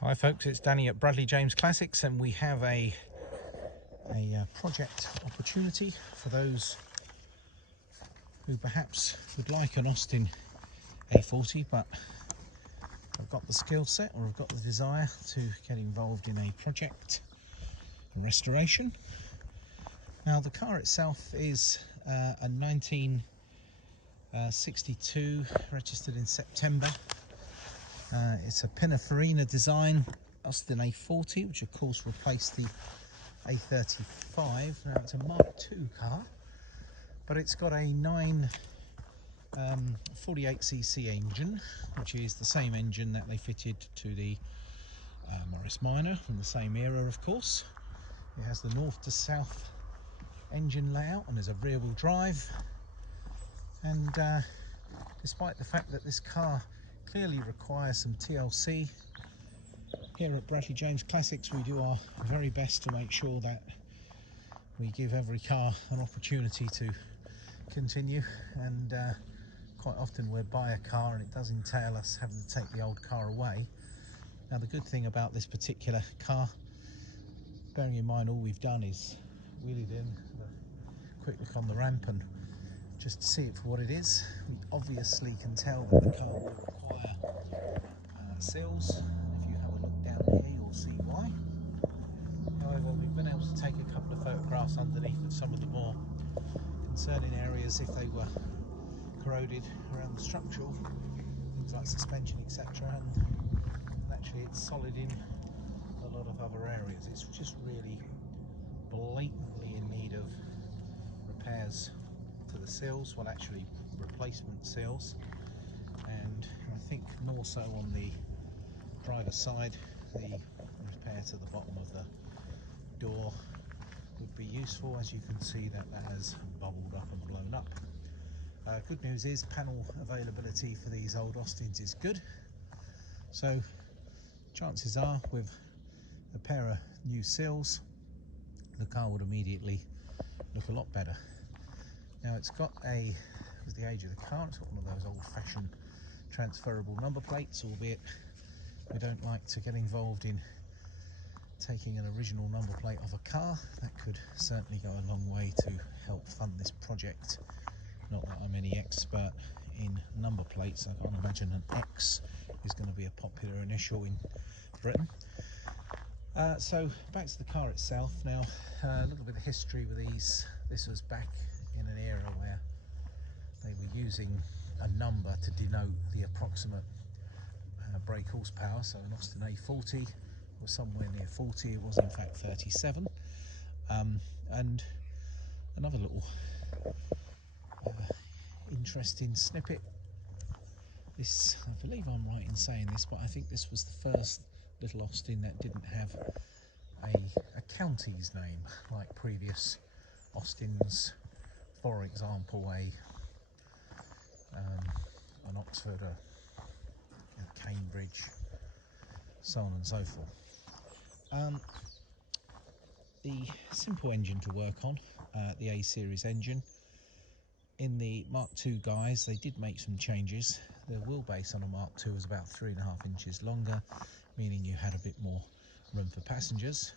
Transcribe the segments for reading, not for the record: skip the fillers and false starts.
Hi folks, it's Danny at Bradley James Classics, and we have a project opportunity for those who perhaps would like an Austin A40 but have got the skill set or have got the desire to get involved in a project restoration. Now the car itself is a 1962, registered in September. It's a Farina design Austin A40, which of course replaced the A35. Now it's a Mark II car, but it's got a 948cc engine, which is the same engine that they fitted to the Morris Minor from the same era, of course. It has the north to south engine layout and is a rear wheel drive. And despite the fact that this car clearly requires some TLC, here at Bradley James Classics we do our very best to make sure that we give every car an opportunity to continue, and quite often we'll buy a car and it does entail us having to take the old car away. Now the good thing about this particular car, bearing in mind all we've done is wheeled in, a quick look on the ramp and just to see it for what it is, we obviously can tell that the car will require seals. If you have a look down here you'll see why. However, we've been able to take a couple of photographs underneath of some of the more concerning areas if they were corroded around the structural, things like suspension, etc. And actually it's solid in a lot of other areas. It's just really blatantly in need of repairs to the seals, well actually replacement seals, and I think more so on the driver's side the repair to the bottom of the door would be useful. As you can see, that has bubbled up and blown up. Good news is panel availability for these old Austins is good, so chances are with a pair of new seals the car would immediately look a lot better. Now it's got with the age of the car, it's got one of those old-fashioned transferable number plates, albeit we don't like to get involved in taking an original number plate off a car. That could certainly go a long way to help fund this project. Not that I'm any expert in number plates, I can't imagine an X is going to be a popular initial in Britain. So back to the car itself. Now a little bit of history with these. This was back in an era where they were using a number to denote the approximate brake horsepower. So an Austin A40 was somewhere near 40, it was in fact 37. And another little interesting snippet, this, I believe I'm right in saying this, but I think this was the first little Austin that didn't have a county's name like previous Austins. For example, an Oxford, a Cambridge, so on and so forth. The simple engine to work on, the A series engine. In the Mark II guys, they did make some changes. The wheelbase on a Mark II was about 3.5 inches longer, meaning you had a bit more room for passengers.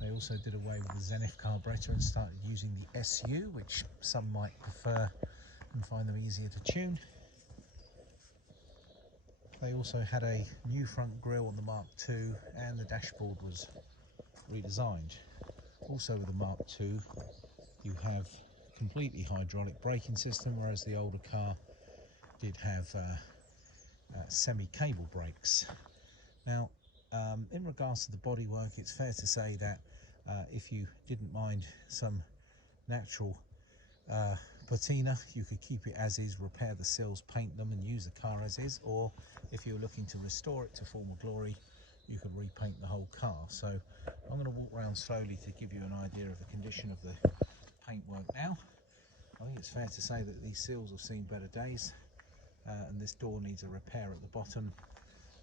They also did away with the Zenith carburetor and started using the SU, which some might prefer and find them easier to tune. They also had a new front grille on the Mark II, and the dashboard was redesigned. Also with the Mark II, you have completely hydraulic braking system, whereas the older car did have semi-cable brakes. Now, in regards to the bodywork, it's fair to say that if you didn't mind some natural patina, you could keep it as is, repair the seals, paint them and use the car as is, or if you're looking to restore it to former glory, you could repaint the whole car. So I'm going to walk around slowly to give you an idea of the condition of the paintwork now. I think it's fair to say that these seals have seen better days, and this door needs a repair at the bottom.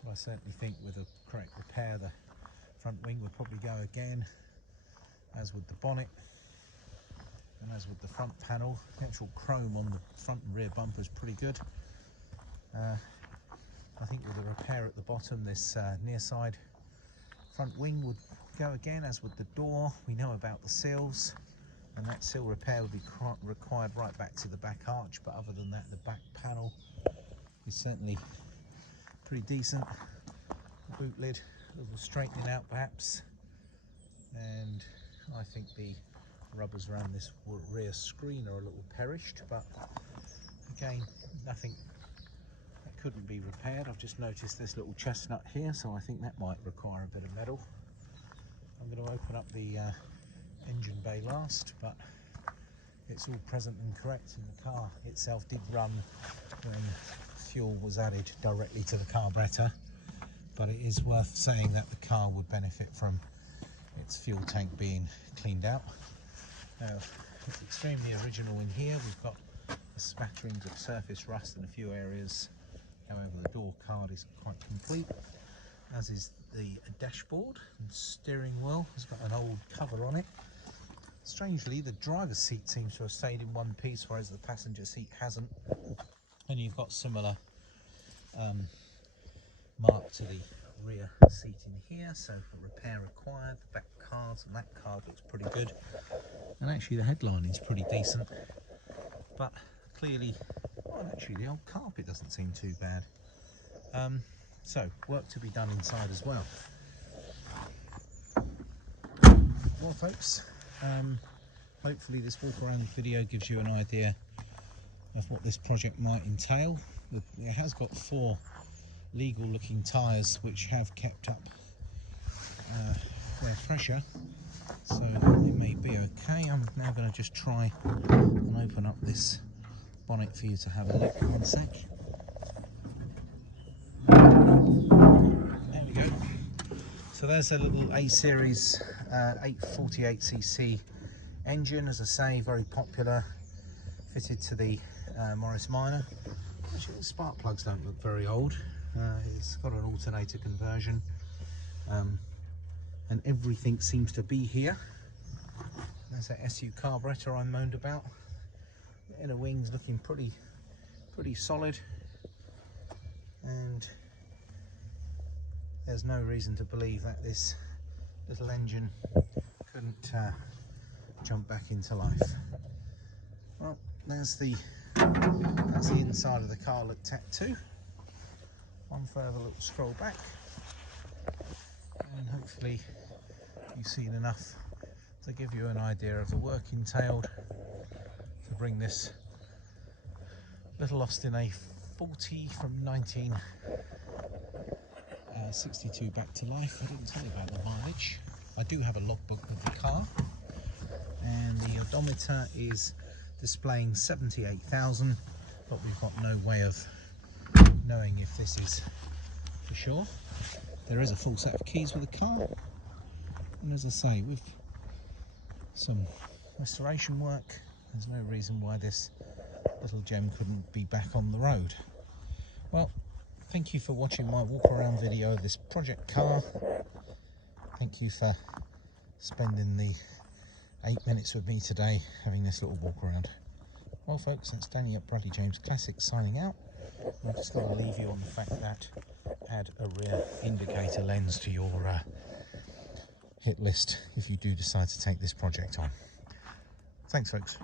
But I certainly think with a correct repair the front wing would probably go again, as with the bonnet and as with the front panel. The actual chrome on the front and rear bumper is pretty good. I think with a repair at the bottom, this near side Front wing would go again, as would the door. We know about the sills, and that sill repair would be required right back to the back arch, but other than that, the back panel is certainly pretty decent. The boot lid, a little straightening out perhaps, and I think the rubbers around this rear screen are a little perished, but again, nothing that couldn't be repaired. I've just noticed this little chestnut here, so I think that might require a bit of metal. I'm going to open up the engine bay last, but it's all present and correct, and the car itself did run when fuel was added directly to the carburetor, but it is worth saying that the car would benefit from its fuel tank being cleaned out. Now, it's extremely original in here. We've got smatterings of surface rust in a few areas. However, the door card is quite complete, as is the dashboard and steering wheel. It's got an old cover on it. Strangely, the driver's seat seems to have stayed in one piece, whereas the passenger seat hasn't. And you've got similar mark to the rear seat in here, so for repair required. The back cards and that card looks pretty good, and actually the headline is pretty decent, but clearly, well, actually the old carpet doesn't seem too bad. So work to be done inside as well. Well folks, hopefully this walk around video gives you an idea of what this project might entail. It has got 4 legal looking tyres which have kept up their pressure, so it may be okay. I'm now going to just try and open up this bonnet for you to have a look. One sec. There we go. So there's a little A series 848cc engine, as I say, very popular, fitted to the Morris Minor. Actually, the spark plugs don't look very old. It's got an alternator conversion, and everything seems to be here. There's that SU carburetor I moaned about. The inner wing's looking pretty solid, and there's no reason to believe that this little engine couldn't jump back into life. Well, that's the inside of the car looked at too. One further little scroll back, and hopefully you've seen enough to give you an idea of the work entailed to bring this little Austin A40 from 1962 back to life. I didn't tell you about the mileage. I do have a logbook of the car, and the odometer is displaying 78,000, but we've got no way of knowing if this is for sure. There is a full set of keys with the car, and as I say, with some restoration work, there's no reason why this little gem couldn't be back on the road. Well, thank you for watching my walk around video of this project car. Thank you for spending the 8 minutes with me today having this little walk around. Well folks, that's Danny at Bradley James Classics signing out. I've just got to leave you on the fact that add a rear indicator lens to your hit list if you do decide to take this project on. Thanks folks.